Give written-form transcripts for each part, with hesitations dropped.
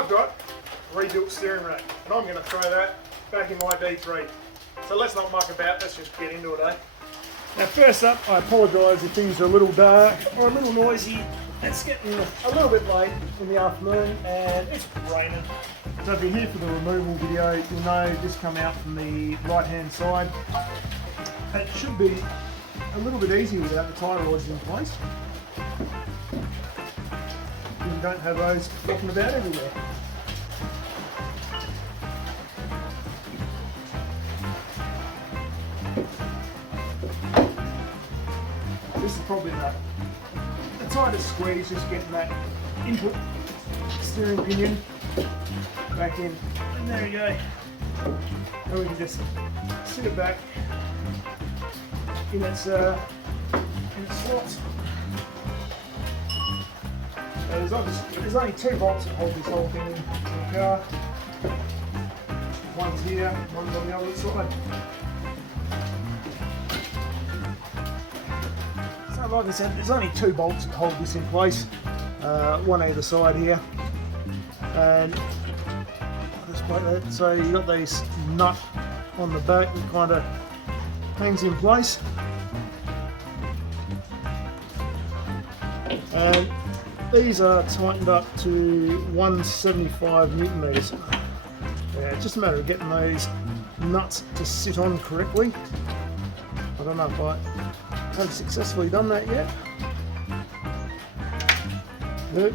I've got a rebuilt steering rack, and I'm going to throw that back in my D3. So let's not muck about, let's just get into it, eh? Now first up, I apologise if things are a little dark or a little noisy. It's getting a little bit late in the afternoon and it's raining. So if you're here for the removal video, you'll know this come out from the right hand side. It should be a little bit easier without the tyre rods in place. You don't have those flopping about everywhere. This is probably the tightest squeeze, just getting that input steering pinion back in. And there we go. And we can just sit it back in its slots. So there's only 2 bolts that hold this whole thing in the car. One's here, one's on the other side. So like I said, there's only 2 bolts that hold this in place. One either side here. And just like that. So you've got these nut on the back that kind of hangs in place. And these are tightened up to 175 Newton meters. Yeah, it's just a matter of getting those nuts to sit on correctly. I don't know if I have successfully done that yet. Nope.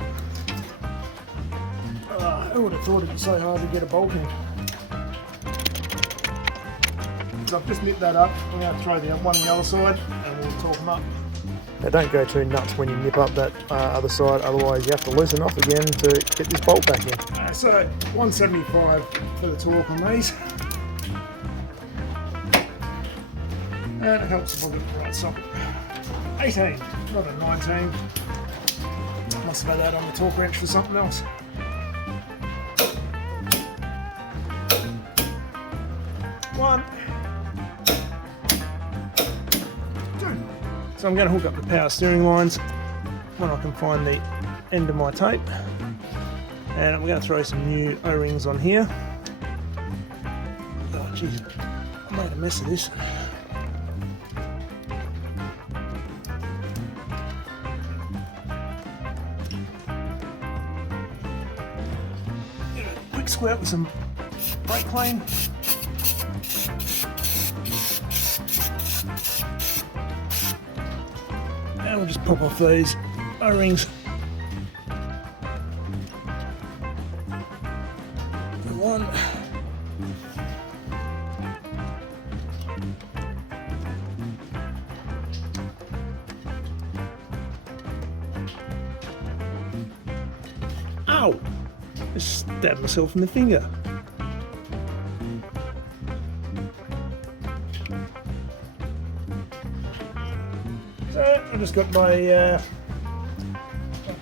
Who would have thought it'd be so hard to get a bolt in? So I've just nipped that up. I'm going to throw the one on the other side and we'll torque them up. Now don't go too nuts when you nip up that other side, otherwise you have to loosen off again to get this bolt back in. So 175 for the torque on these. And it helps if I get the right socket. 18, not a 19. Must have had that on the torque wrench for something else. One. 2. So I'm going to hook up the power steering lines when I can find the end of my tape. And I'm going to throw some new O-rings on here. Oh jeez, I made a mess of this. Give it a quick squirt with some brake clean. And we'll just pop off these O-rings. One. Ow! Just stabbed myself in the finger. So I've just got my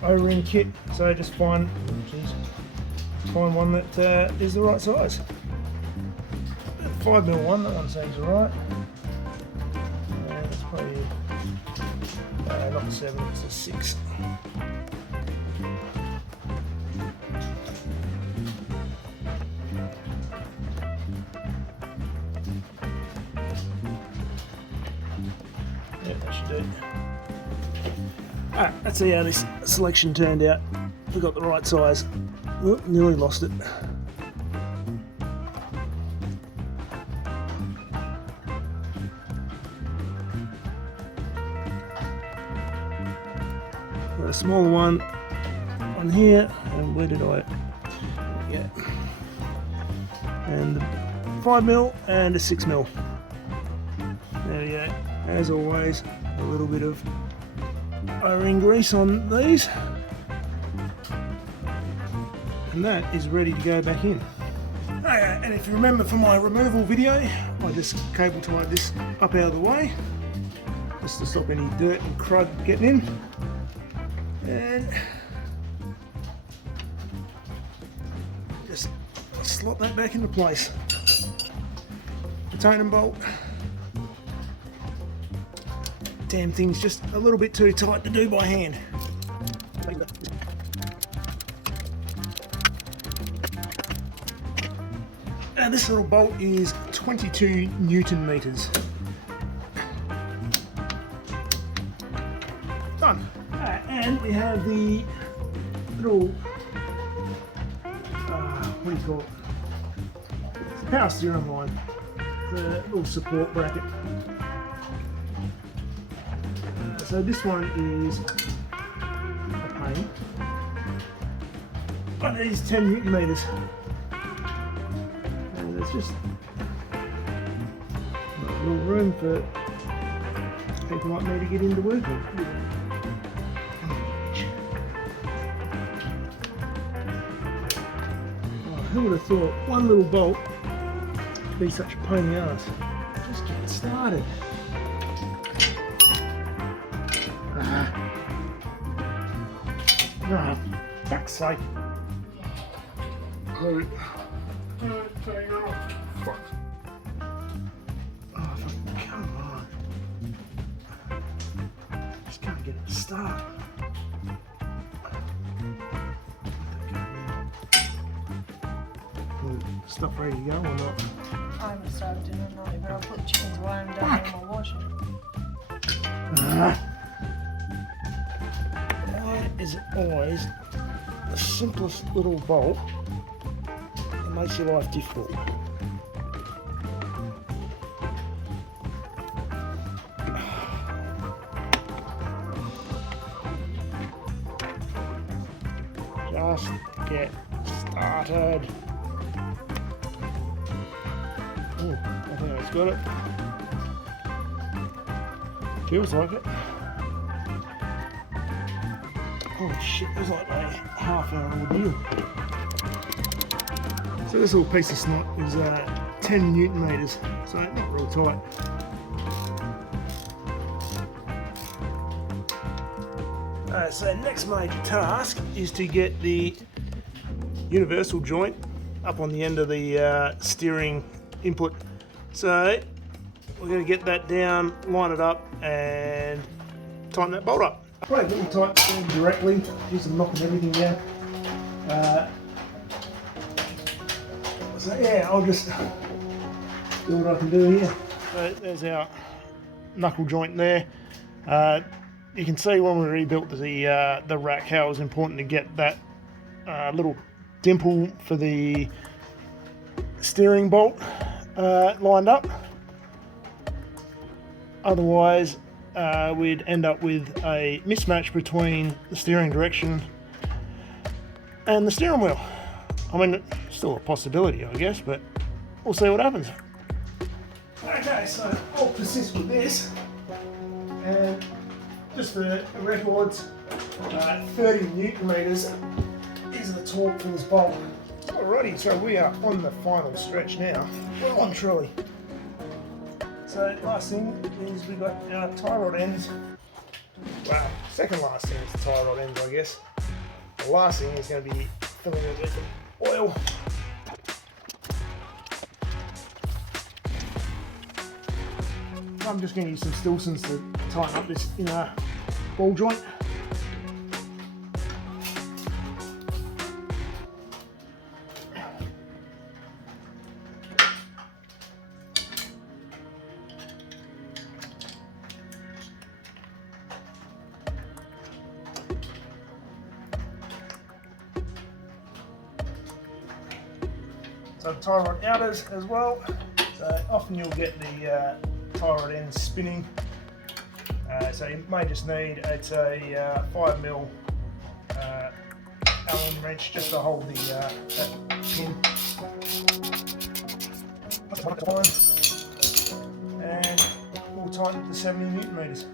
O-ring kit, so just find one that is the right size. 5mm one, that one seems alright. It's probably not a 7, it's a 6. Yeah, that should do it. Alright, let's see how this selection turned out. We got the right size. Oh, nearly lost it. Got a smaller one on here, and where did I? Yeah. And 5mm and a 6mm. There we go. As always, a little bit of O-ring grease on these. And that is ready to go back in. Okay, and if you remember from my removal video, I just cable tied this up out of the way, just to stop any dirt and crud getting in. And just slot that back into place. Titanium bolt. Damn thing's just a little bit too tight to do by hand. And this little bolt is 22 Newton meters. Done. And we have the little, what do you call it? It's a power steering line. It's a little support bracket. So this one is a pain. But it is 10 Newton meters. And there's just a little room for people like me to get into working. Who would have thought one little bolt would be such a pain in the ass? Just get started. Fuck's sake. Fuck. Oh, come on. Just can't get it to start. Stuff ready to go or not? I haven't started doing it, but I'll put the chickens away and down in my washing. Why is it always the simplest little bolt that makes your life difficult? Just get started. Oh, I think it's got it. Feels like it. Oh shit, it was like a half-hour ordeal. So this little piece of snot is 10 Newton meters, so not real tight. So next major task is to get the universal joint up on the end of the steering input. So we're going to get that down, line it up and tighten that bolt up. Probably a little tight directly, just knocking everything down. So yeah, I'll just do what I can do here. So there's our knuckle joint there. You can see when we rebuilt the rack how it was important to get that little dimple for the steering bolt lined up. Otherwise, we'd end up with a mismatch between the steering direction and the steering wheel. I mean, it's still a possibility, I guess, but we'll see what happens. Okay, so I'll persist with this, and just for the records, 30 Newton meters is the torque for this bolt. Alrighty, so we are on the final stretch now. Well on truly. So last thing is we got our tie rod ends. Well, second last thing is the tie rod ends, I guess. The last thing is going to be filling it with oil. I'm just going to use some Stilsons to tighten up this inner ball joint. So the tie rod outers as well. So often you'll get the tie rod ends spinning. So you may just need, it's a 5mm Allen wrench just to hold the that pin. And we'll tighten it to 70 Newton meters.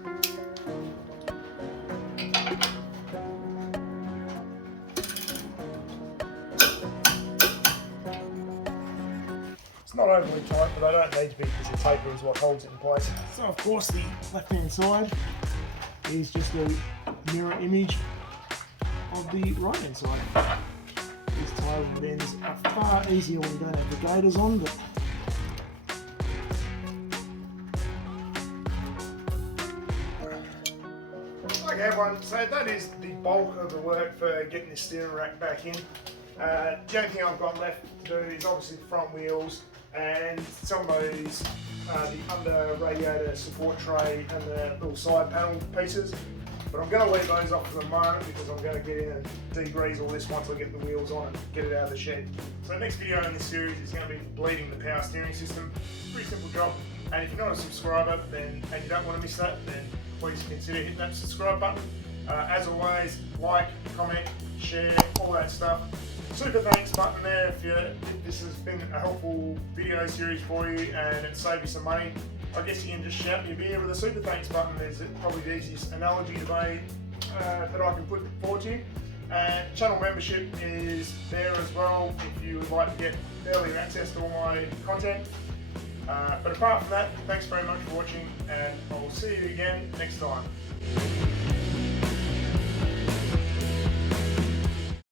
It's not overly tight, but they don't need to be because the taper is what holds it in place. So of course the left-hand side is just a mirror image of the right-hand side. These tie rod ends are far easier when you don't have the gaiters on, but okay everyone, so that is the bulk of the work for getting the steering rack back in. The only thing I've got left to do is obviously the front wheels and some of those, the under radiator support tray and the little side panel pieces. But I'm going to leave those off for the moment because I'm going to get in and degrease all this once I get the wheels on and get it out of the shed. So the next video in this series is going to be bleeding the power steering system. Pretty simple job. And if you're not a subscriber and you don't want to miss that, then please consider hitting that subscribe button. As always, like, comment, share, all that stuff. Super thanks button there if this has been a helpful video series for you and it saved you some money. I guess you can just shout your beer with a super thanks button. Is probably the easiest analogy today that I can put forward to you. And channel membership is there as well if you would like to get earlier access to all my content. But apart from that, thanks very much for watching and I will see you again next time.